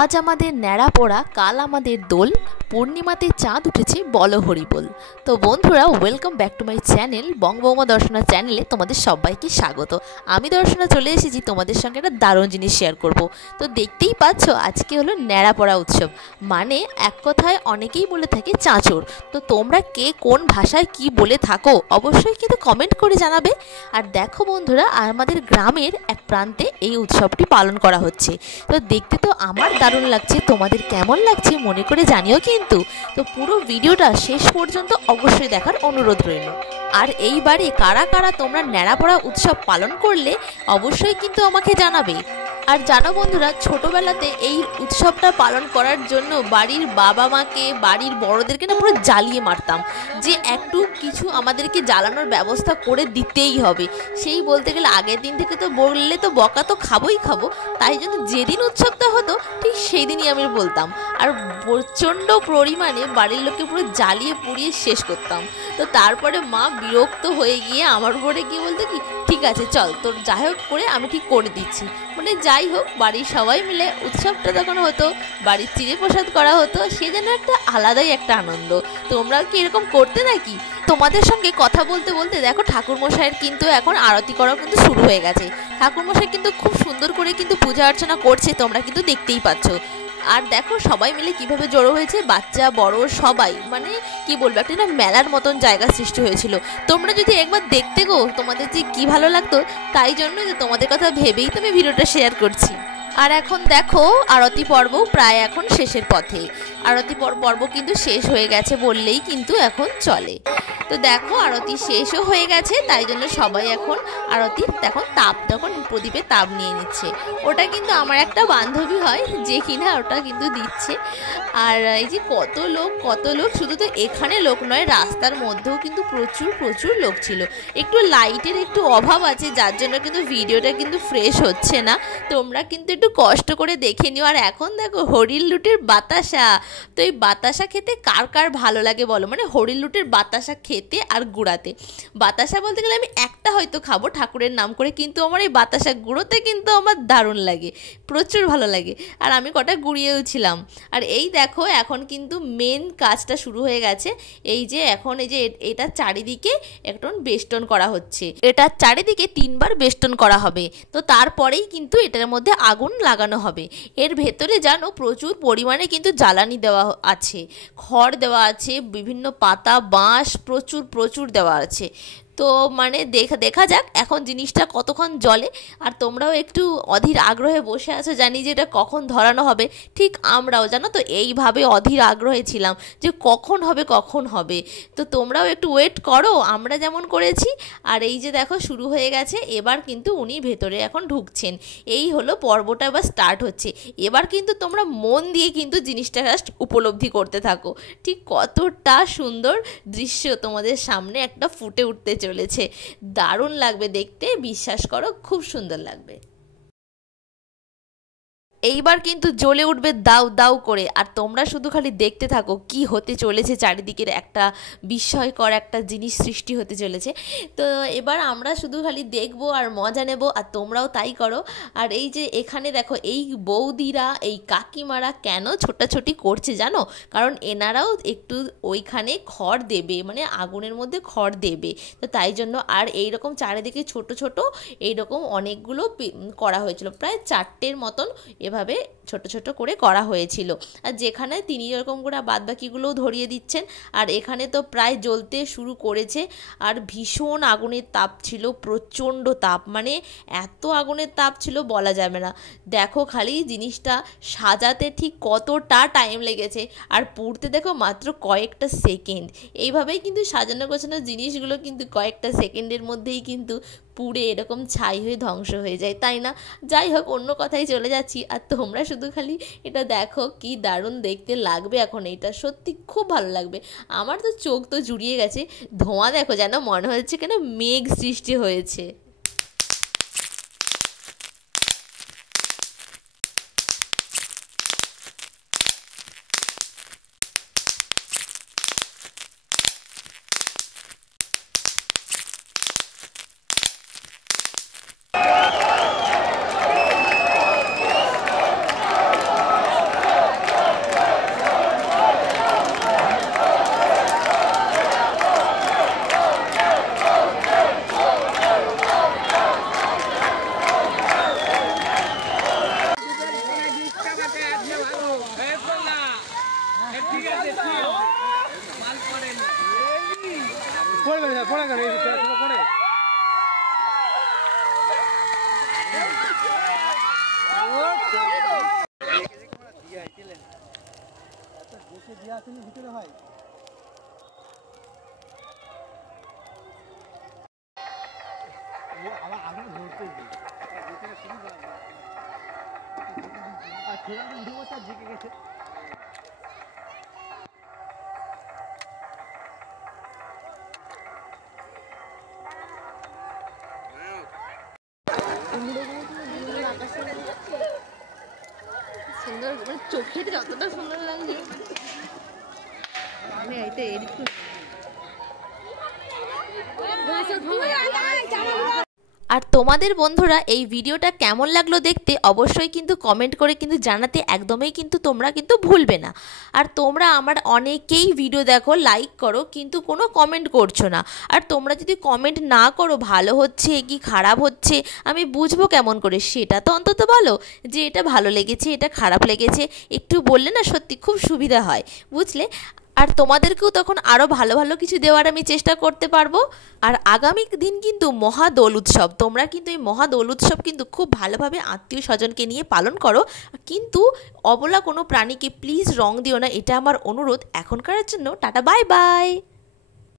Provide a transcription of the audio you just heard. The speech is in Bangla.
আজ আমাদের ন্যাড়া পড়া, কাল আমাদের দোল, পূর্ণিমাতে চাঁদ উঠেছে বলো হরিবোল। তো বন্ধুরা, welcome back to my channel Bangabouma Darshana চ্যানেলে তোমাদের সবাইকে স্বাগত। আমি দর্শনা চলে এসেছি তোমাদের সঙ্গে একটা দারুণ জিনিস শেয়ার করব। তো দেখতেই পাচ্ছ, আজকে হলো ন্যাড়া পড়া উৎসব, মানে এক কথায় অনেকেই বলে থাকে চাঁচর। তো তোমরা কে কোন ভাষায় কি বলে থাকো অবশ্যই কিন্তু কমেন্ট করে জানাবে। আর দেখো বন্ধুরা, আমাদের গ্রামের এক প্রান্তে এই উৎসবটি পালন করা হচ্ছে। তো দেখতে তো আমার দারুণ লাগছে, তোমাদের কেমন লাগছে মনে করে জানিও কিন্তু। তো পুরো ভিডিওটা শেষ পর্যন্ত অবশ্যই দেখার অনুরোধ রইল। আর এইবারে কারা কারা তোমরা ন্যাড়াপড়া উৎসব পালন করলে অবশ্যই কিন্তু আমাকে জানাবে। আর জানো বন্ধুরা, ছোটোবেলাতে এই উৎসবটা পালন করার জন্য বাড়ির বাবা মাকে, বাড়ির বড়োদেরকে না পুরো জ্বালিয়ে মারতাম যে একটু কিছু আমাদেরকে জ্বালানোর ব্যবস্থা করে দিতেই হবে। সেই বলতে গেলে আগের দিন থেকে তো বললে তো বকা তো খাবোই খাবো, তাই জন্য যেদিন উৎসবটা হতো ঠিক সেই দিনই আমি বলতাম। আর প্রচণ্ড পরিমাণে বাড়ির লোককে পুরো জ্বালিয়ে পুড়িয়ে শেষ করতাম। তো তারপরে মা বিরক্ত হয়ে গিয়ে আমার উপরে গিয়ে বলতো কি, ঠিক আছে চল, তোর যাই হোক করে আমি ঠিক করে দিচ্ছি। মানে যাই হোক, বাড়ির সবাই মিলে উৎসবটা তখন হতো, বাড়ির চিড়ে প্রসাদ করা হতো, সে যেন একটা আলাদাই একটা আনন্দ। তোমরাও কি এরকম করতে নাকি? তোমাদের সঙ্গে কথা বলতে বলতে দেখো, ঠাকুরমশাইয়ের কিন্তু এখন আরতি করাও কিন্তু শুরু হয়ে গেছে। ঠাকুরমশাই কিন্তু খুব সুন্দর করে কিন্তু পূজা অর্চনা করছে, তোমরা কিন্তু দেখতেই পাচ্ছ। আর দেখো সবাই মিলে কিভাবে জড়ো হয়েছে, বাচ্চা বড় সবাই, মানে কি বলবো, একটা না মেলার মতন জায়গা সৃষ্টি হয়েছিল। তোমরা যদি একবার দেখতে গো, তোমাদের যে কি ভালো লাগতো, তাই জন্য যে তোমাদের কথা ভেবেই তো আমি ভিডিওটা শেয়ার করছি। আর এখন দেখো, আরতি পর্ব প্রায় এখন শেষের পথে। আরতি পর্ব কিন্তু শেষ হয়ে গেছে বললেই কিন্তু এখন চলে। তো দেখো আরতি শেষও হয়ে গেছে, তাই জন্য সবাই এখন আরতির এখন তাপ, তখন প্রদীপে তাপ নিয়ে নিচ্ছে। ওটা কিন্তু আমার একটা বান্ধবী হয় যে কিনা ওটা কিন্তু দিচ্ছে। আর এই যে কত লোক, শুধু তো এখানে লোক নয়, রাস্তার মধ্যেও কিন্তু প্রচুর লোক ছিল। একটু লাইটের একটু অভাব আছে, যার জন্য কিন্তু ভিডিওটা কিন্তু ফ্রেশ হচ্ছে না। তোমরা কিন্তু একটু কষ্ট করে দেখে নিও। আর এখন দেখো হরির লুটের বাতাসা। তো এই বাতাসা খেতে কার কার ভালো লাগে বলো, মানে হরির লুটের বাতাসা খেতে আর গুঁড়াতে। বাতাসা বলতে গেলে আমি একটা হয়তো খাবো ঠাকুরের নাম করে, কিন্তু আমার এই বাতাসা গুঁড়োতে কিন্তু আমার দারুণ লাগে, প্রচুর ভালো লাগে। আর আমি কটা গুঁড়িয়েও ছিলাম। আর এই দেখো এখন কিন্তু মেন কাজটা শুরু হয়ে গেছে। এই যে এখন এই যে এটা চারিদিকে একটু বেষ্টন করা হচ্ছে, এটা চারিদিকে 3বার বেষ্টন করা হবে। তো তারপরেই কিন্তু এটার মধ্যে আগুন লাগানো হবে। এর ভেতরে জানো প্রচুর পরিমাণে কিন্তু জ্বালানি দেওয়া আছে, খড় দেওয়া আছে, বিভিন্ন পাতা, বাঁশ প্রচুর দেওয়া আছে। তো মানে দেখা যাক এখন জিনিসটা কতক্ষণ জ্বলে। আর তোমরাও একটু অধীর আগ্রহে বসে আছো, জানি যে এটা কখন ধরানো হবে। ঠিক আমরাও জানো তো এইভাবে অধীর আগ্রহে ছিলাম যে কখন হবে। তো তোমরাও একটু ওয়েট করো, আমরা যেমন করেছি। আর এই যে দেখো শুরু হয়ে গেছে, এবার কিন্তু উনি ভেতরে এখন ঢুকছেন। এই হলো পর্বটা এবার স্টার্ট হচ্ছে। এবার কিন্তু তোমরা মন দিয়ে কিন্তু জিনিসটা জাস্ট উপলব্ধি করতে থাকো, ঠিক কতটা সুন্দর দৃশ্য তোমাদের সামনে একটা ফুটে উঠতে চলেছে। দারুণ লাগবে দেখতে, বিশ্বাস করো খুব সুন্দর লাগবে। এইবার কিন্তু জ্বলে উঠবে দাউ দাউ করে। আর তোমরা শুধু খালি দেখতে থাকো কি হতে চলেছে, চারিদিকের একটা বিস্ময়কর একটা জিনিস সৃষ্টি হতে চলেছে। তো এবার আমরা শুধু খালি দেখবো আর মজা নেব, আর তোমরাও তাই করো। আর এই যে এখানে দেখো, এই বৌদিরা, এই কাকিমারা কেন ছোটাছুটি করছে জানো? কারণ এনারাও একটু ওইখানে খড় দেবে, মানে আগুনের মধ্যে খড় দেবে। তো তাই জন্য আর এইরকম চারিদিকে ছোট এইরকম অনেকগুলো করা হয়েছিল, প্রায় 4টের মতন এভাবে ছোট করে করা হয়েছিল। আর যেখানে তিনি এরকম করে বাদবাকিগুলোও ধরিয়ে দিচ্ছেন। আর এখানে তো প্রায় জ্বলতে শুরু করেছে। আর ভীষণ আগুনের তাপ ছিল, প্রচণ্ড তাপ, মানে এত আগুনের তাপ ছিল বলা যাবে না। দেখো খালি জিনিসটা সাজাতে ঠিক কতটা টাইম লেগেছে, আর পুড়তে দেখো মাত্র কয়েকটা সেকেন্ড। এইভাবেই কিন্তু সাজানো গোছানো জিনিসগুলো কিন্তু কয়েকটা সেকেন্ডের মধ্যেই কিন্তু পুড়ে এরকম ছাই হয়ে ধ্বংস হয়ে যায়, তাই না? যাই হোক, অন্য কথায় চলে যাচ্ছি। আর তোমরা শুধু খালি এটা দেখো কি দারুণ দেখতে লাগবে। এখন এটা সত্যি খুব ভালো লাগবে। আমার তো চোখ তো জুড়িয়ে গেছে। ধোঁয়া দেখো, যেন মনে হচ্ছে কেন মেঘ সৃষ্টি হয়েছে। সুন্দর মানে চোখে যতটা সুন্দর লাগছে আমি এইটা এডিট করে আর তোমাদের বন্ধুরা এই ভিডিওটা কেমন লাগলো দেখতে অবশ্যই কিন্তু কমেন্ট করে কিন্তু জানাতে একদমই কিন্তু তোমরা কিন্তু ভুলবে না। আর তোমরা আমার অনেকেই ভিডিও দেখো লাইক করো কিন্তু কোনো কমেন্ট করছো না। আর তোমরা যদি কমেন্ট না করো ভালো হচ্ছে কি খারাপ হচ্ছে আমি বুঝবো কেমন করে, সেটা তো অন্তত বলো যে এটা ভালো লেগেছে এটা খারাপ লেগেছে, একটু বললে না সত্যি খুব সুবিধা হয় বুঝলে। আর তোমাদেরকেও তখন আরও ভালো ভালো কিছু দেওয়ার আমি চেষ্টা করতে পারবো। আর আগামী দিন কিন্তু মহা দোল উৎসব, তোমরা কিন্তু এই মহা দোল উৎসব কিন্তু খুব ভালোভাবে আত্মীয় স্বজনকে নিয়ে পালন করো, কিন্তু অবলা কোনো প্রাণীকে প্লিজ রং দিও না, এটা আমার অনুরোধ। এখনকার জন্য টাটা বাই বাই।